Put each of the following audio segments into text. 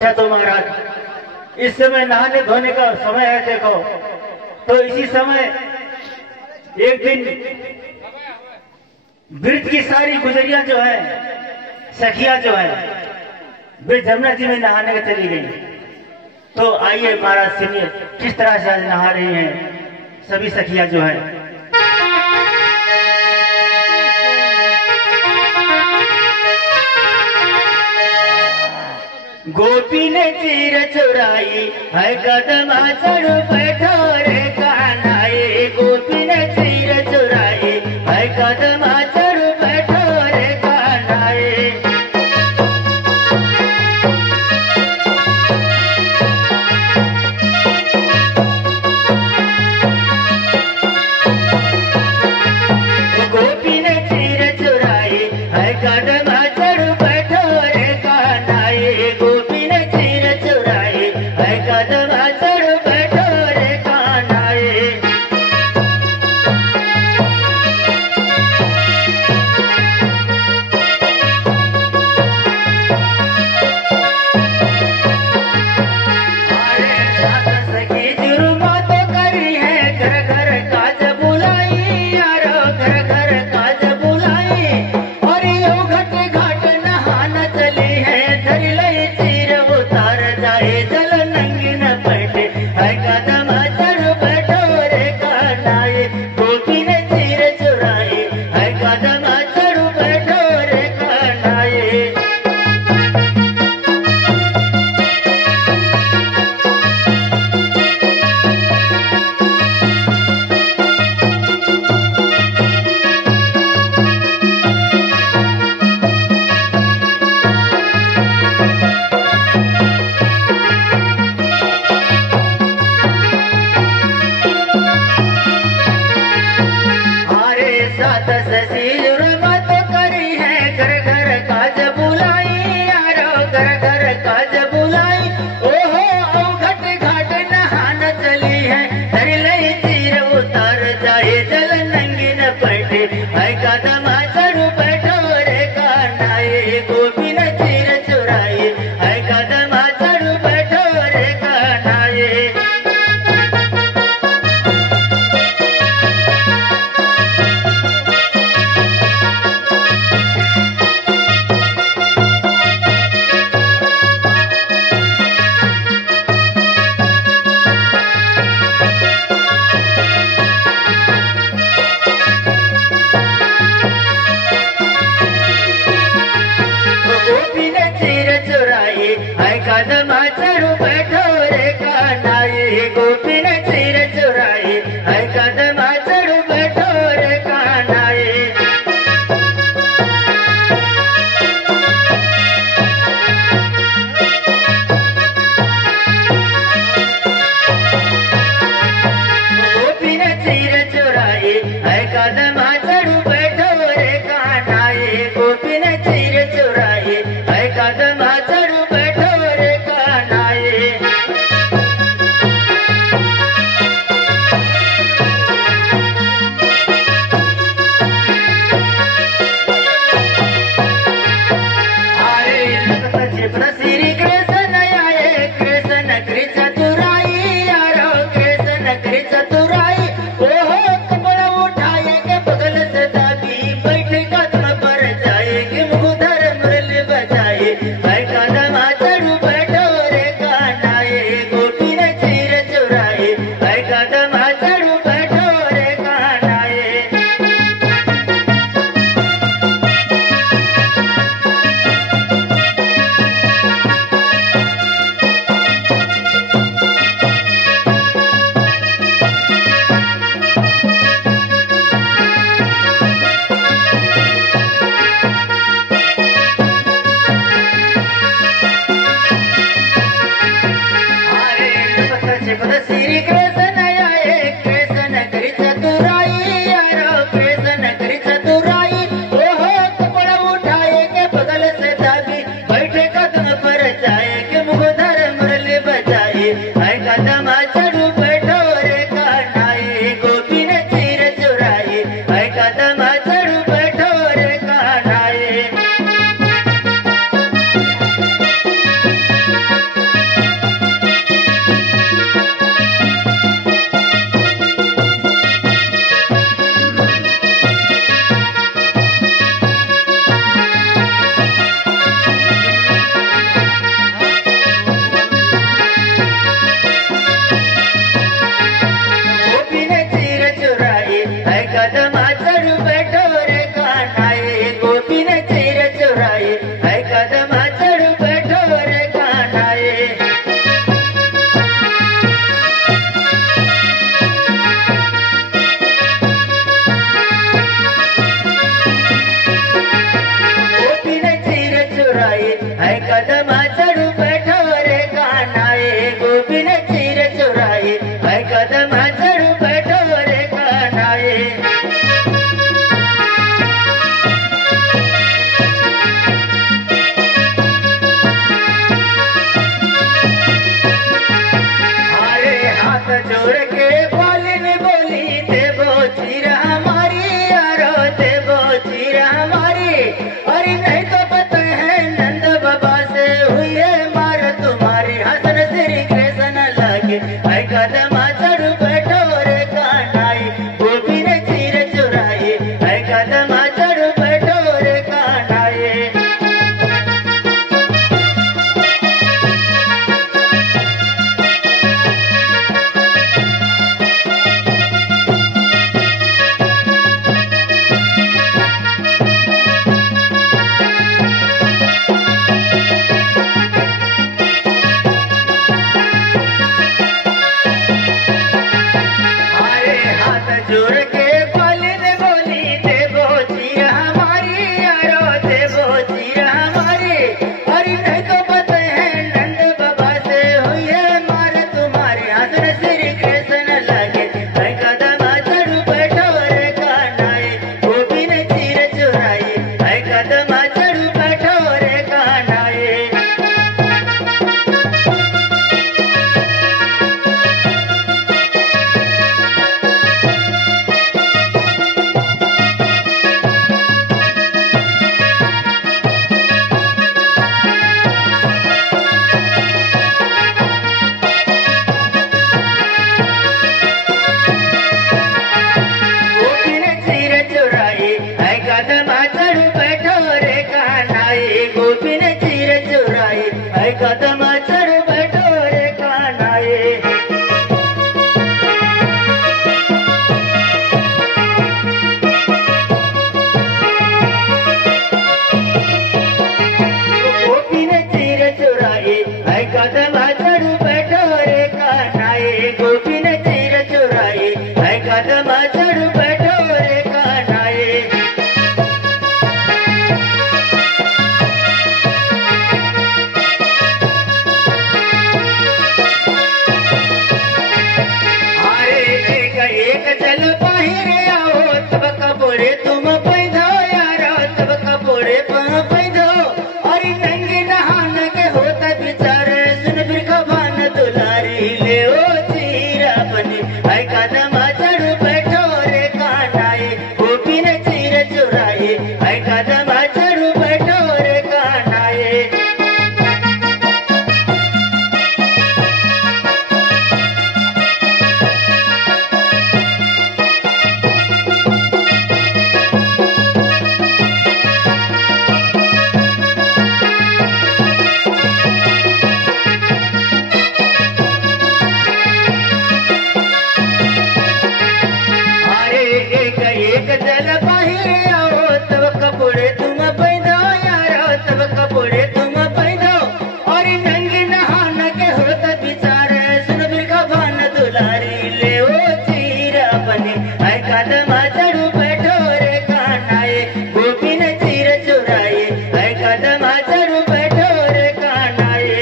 अच्छा तो महाराज इस समय नहाने धोने का समय है। देखो तो इसी समय एक दिन ब्रज की सारी गुजरिया जो है, सखिया जो है, वे जमुना जी में नहाने के चली गई। तो आइए महाराज सुनिए किस तरह से आज नहा रही हैं सभी सखिया जो है। गोपी ने चीर चुराई है कदम चढ़ बैठो रे कान्हाई। गोपी ने चीर चुराई है कदम चढ़ बैठो रे कान्हाई। गोपी ने चीर चुराई है कदम चढ़ बैठो रे कान्हाई। गोपी ने चीर चुराई है कदम चढ़ बैठो रे कान्हाई। अरे सात सखी जुर्मा तो करी है, घर घर काज बुलाई यारो, घर घर काज बुलाई। और यो घट घाट नहाना चली है, धर लई चीर उतार जाए जल नंगी न बैठे है कदम चढ़ बैठो रे कान्हाई। गोपी ने चीर चुराई है कदम चढ़ बैठो रे कान्हाई। अरे सात सखी जुर्मा तो करी है, घर घर काज बुलाई यारो, घर घर काज बुलाई। ओहो घट घाट नहाना चली है, धर लई चीर उतार जाए जल नंगी न बैठे है कदम चढ़ बैठो रे कान्हाई। गोपी ने चीर चुराई है कदम चढ़ बैठो रे कान्हाई। गोपी ने चीर चुराई है कदम चढ़ बैठो रे कान्हाई। गोपी ने चीर चुराई है कदम चढ़ बैठो रे कान्हाई। गोपी ने चीर चुराई है कदम चढ़ बैठो रे कान्हाई। गोपी ने चीर चुराई है कदम चढ़ बैठो रे कान्हाई। अरे लखत छिपरा श्री कृष्ण आए, कृष्ण कृ चतुराई यारो, कृष्ण कृ चतुराई। ओहो कपड़ा उठाए के बगल से दाबी, बैठे कदम पर जाए कि मुधर मुरली बजाए है कदम चढ़ बैठो रे कान्हाई। गोपी ने चीर चुराई है कदम चढ़ बैठो रे कान्हाई। अरे लखत छिपरा श्री कृष्ण आए, कृष्ण कृ चतुराई यारो, कृष्ण कृ चतुराई। ओहो कपड़ा उठाए के बगल से दाबी, बैठे कदम पर जाए कि मुधर मुरली बजाए है कदम चढ़ बैठो रे कान्हाई। गोपी ने चीर चुराई है कदम चढ़ बैठो रे कान्हाई। कानाए गोपी ने चीर चुराई है कदमा चढ़ बैठो रे कानाए गोपी ने चीर चुराई है कदमा चढ़ बैठो रे कानाए जोड़ के बालिन बोली देवो चीरा हमारी यारो देवो चीरा हमारी अरे नहीं तो पता है नंद बाबा से हुई है मार तुम्हारी हसन श्री कृष्ण लगे है कदमा चढ़ बैठो रे कानाई गोपी ने चीर चुराई है कदमा चढ़ बैठो रे कानाई जोड़ के बालिन बोली देवो चीरा हमारी यारो देवो चीरा हमारी अरे नहीं तो पता है नंद बाबा से हुई है मार तुम्हारी हसन श्री कृष्ण लगे है कदमा चढ़ बैठो रे कानाए गोपी ने चीर चुराई है कदमा चढ़ बैठो रे कानाए कदमा चढ़ बैठो रे कानाए गोपी ने चीर चुराई है कदमा चढ़ बैठो रे कानाए गोपी ने चीर चुराई है कदमा चढ़ बैठो रे कानाए गोपी ने चीर चुराई है कदमा चढ़ बैठो रे कानाए एक जल बाहिर आओ तब कपोड़े तुम पैदो यारो तब कपोड़े पैदो और नंगी नहान के होता बिचारे सुन फिर खबान दुलारी ले ओ चीरा बनी है कदमा चढ़ बैठो रे कानाए गोपी ने चीर चुराई है कदमा चढ़ बैठो रे कानाए एक जल बाहिर आओ तब कपोड़े तुम पैदो यारो तब कपोड़े तुम पैदो और नंगी नहान के होता बिचारे सुन फिर खबान दुलारी ले ओ चीरा बनी है कदमा चढ़ बैठो रे कानाए गोपी ने चीर चुराई है कदमा चढ़ बैठो रे कानाए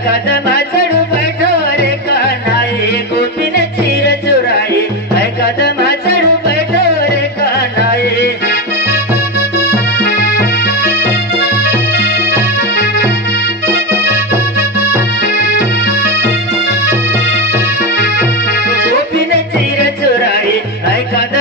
कदमा चढ़ बैठो रे कानाए गोपी ने चीर चुराई है कदमा चढ़ बैठो रे कानाए गोपी ने चीर चुराई है कदमा